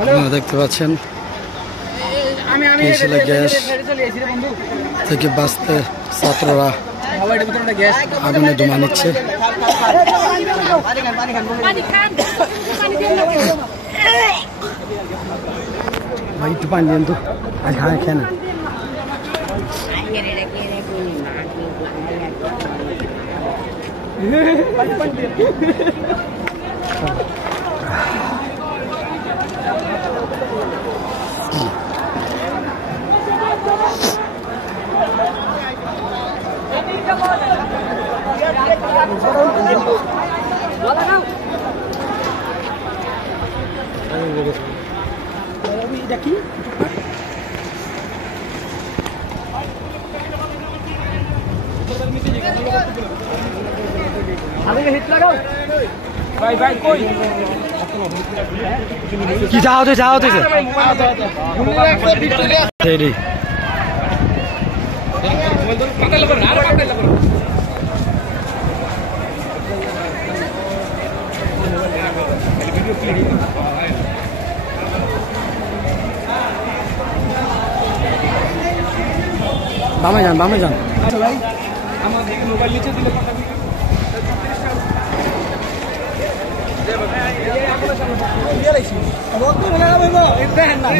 আপনারা দেখতে পাচ্ছেন গ্যাস থেকে বাঁচতে ছাত্ররা আগুনে ধোঁয়া নিচ্ছে। ভাই একটু পানি দেন তো, আজ হ্যাঁ খেয়ে না। কি চাওতে বামে যান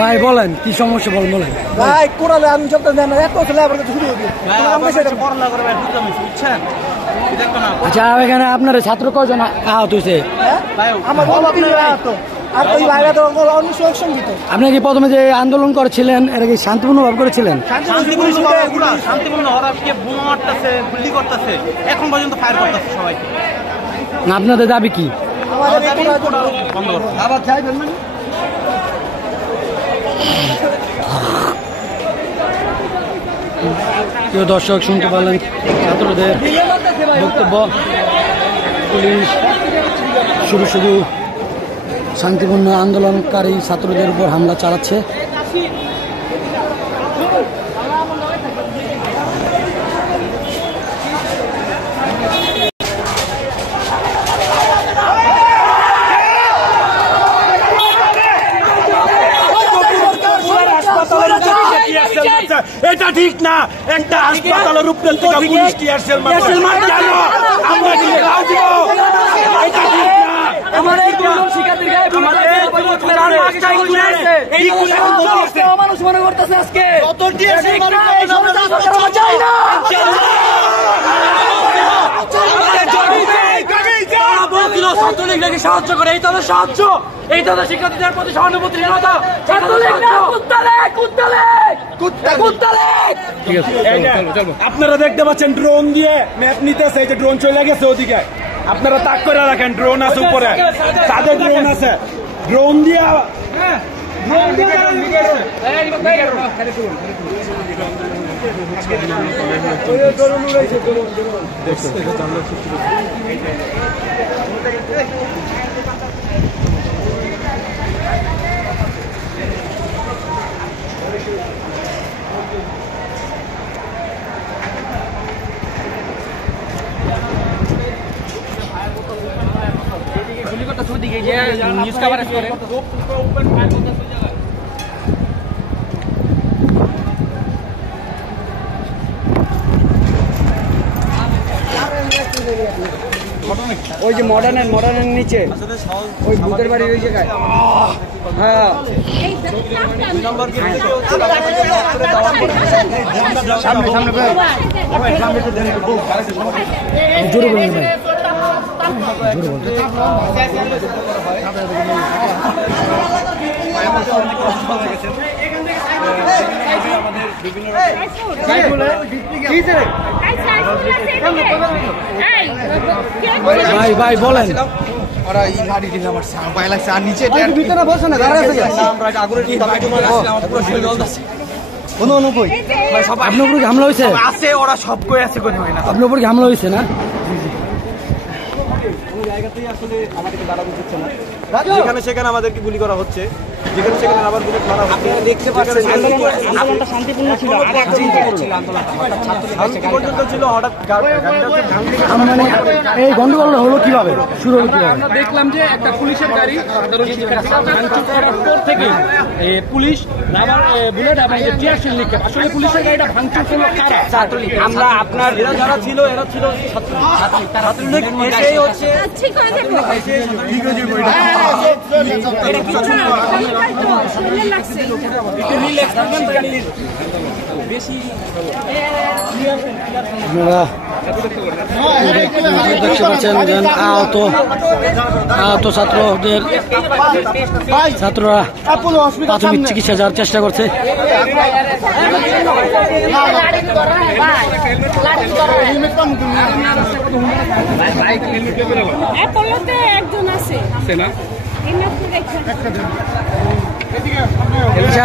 ভাই বলেন কি সমস্যা বলেন ভাই কোরালে আমি সবটা জানি এত ছেলে আবার শুরু হবে। আচ্ছা এখানে আপনার ছাত্র কয়জন আহত হয়েছে? আমার আহত আর ওই ভাইরা তো সঙ্গীত। আপনি কি প্রথমে যে আন্দোলন করেছিলেন এটা কি শান্তিপূর্ণ ভাবে করেছিলেন? শান্তিপূর্ণ বোমা মারতেছে, গুলি করতেছে, এখন পর্যন্ত ফায়ার করতেছে সবাইকে। আপনাদের দাবি কি? প্রিয় দর্শক শুনতে পারলেন ছাত্রদের বক্তব্য। পুলিশ শুধু শান্তিপূর্ণ আন্দোলনকারী ছাত্রদের উপর হামলা চালাচ্ছে। এটা ঠিক না, একটা হাসপাতালের উপরে থেকে পুলিশ টিয়ার সেল মারছে কেন? আমরা কি রাজি দিব? এটা ঠিক না। আমাদের শিক্ষার্থীর গায়ে মানুষ মনে করতেছে আজকে ছাত্রলীগকে সাহায্য করে, এই তাদের সাহায্য, এই তাদের শিক্ষার্থীদের প্রতি সহানুভূতিহীনতা। আপনারা দেখতে পাচ্ছেন ড্রোন দিয়ে ম্যাপ নিতেছে, এই যে ড্রোন চলে গেছে ওদিকে, আপনারা তাক করে রাখেন। ড্রোন আছে উপরে, তাদের ড্রোন আছে, ড্রোন দিয়া নিউজ কভারেজ করে ওই যে মডার্নের নিচে ওই ভূতের বাড়ির ওই জায়গায়। হ্যাঁ জোরে বলুন ভাই, জোরে বলুন। ভাই বলেন। ওরা এই গাড়ি দিলে আমার পায়ে লাগছে আর নিচে ভিতরে বসে না দাঁড়া আছে আপনার উপর হামলা হয়েছে? আছে, ওরা সব কই আছে, আপনার উপর হামলা হয়েছে না? আসলে আমাদেরকে দাঁড়াতে দিচ্ছে না, যেখানে সেখানে আমাদেরকে গুলি করা হচ্ছে, যেখানে সেখানে আবার গুলি মারা হচ্ছে। দেখতে পাচ্ছেন আন্দোলনটা শান্তিপূর্ণ ছিল, শান্তি পর্যন্ত ছিল, হঠাৎ মানে এই গন্ডগোল হলো কিভাবে, শুরু হলো কিভাবে? আমরা দেখলাম যে একটা পুলিশের গাড়ি সাধারণ শিক্ষার্থীরা ভাঙচুর করার পর থেকে পুলিশ রাবার বুলেট এবং টিয়ারশেল নিক্ষেপ। আসলে পুলিশের গাড়িটা ভাঙচুর করলো কারা? আমরা আপনার এরা যারা ছিল এরা ছিল ছাত্রলীগ, এসেই হচ্ছে ঠিক হয়ে যাবে। এটা কিছু না, আমি হয়তো শরীরে লাগছে এটা। আপনারা দেখতে পাচ্ছেন যে আহত ছাত্ররা প্রাথমিক চিকিৎসা যাওয়ার চেষ্টা করছে। অ্যাপোলোতে একজন আছে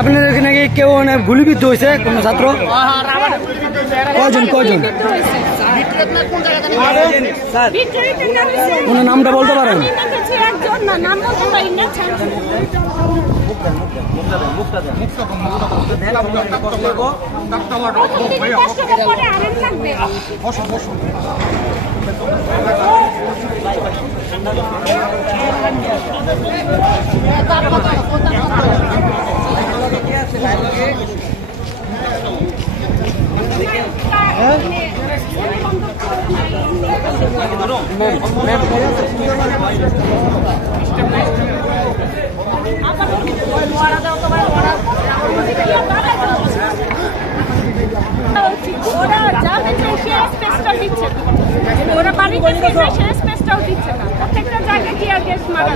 আপনাদের এখানে কি কেউ গুলিবিদ্ধ হয়েছে কোন ছাত্র? কয়জন কোন নামটা বলতে পারেন? একজন না, নাম বলতে পারি না। পরে আরাম লাগবে। ওরা যা দিচ্ছে সে স্পেসটাও দিচ্ছে না, ওরা বাড়িতে সে স্পেসটাও দিচ্ছে না, প্রত্যেকটা জায়গায় টিয়ার গ্যাস মারা।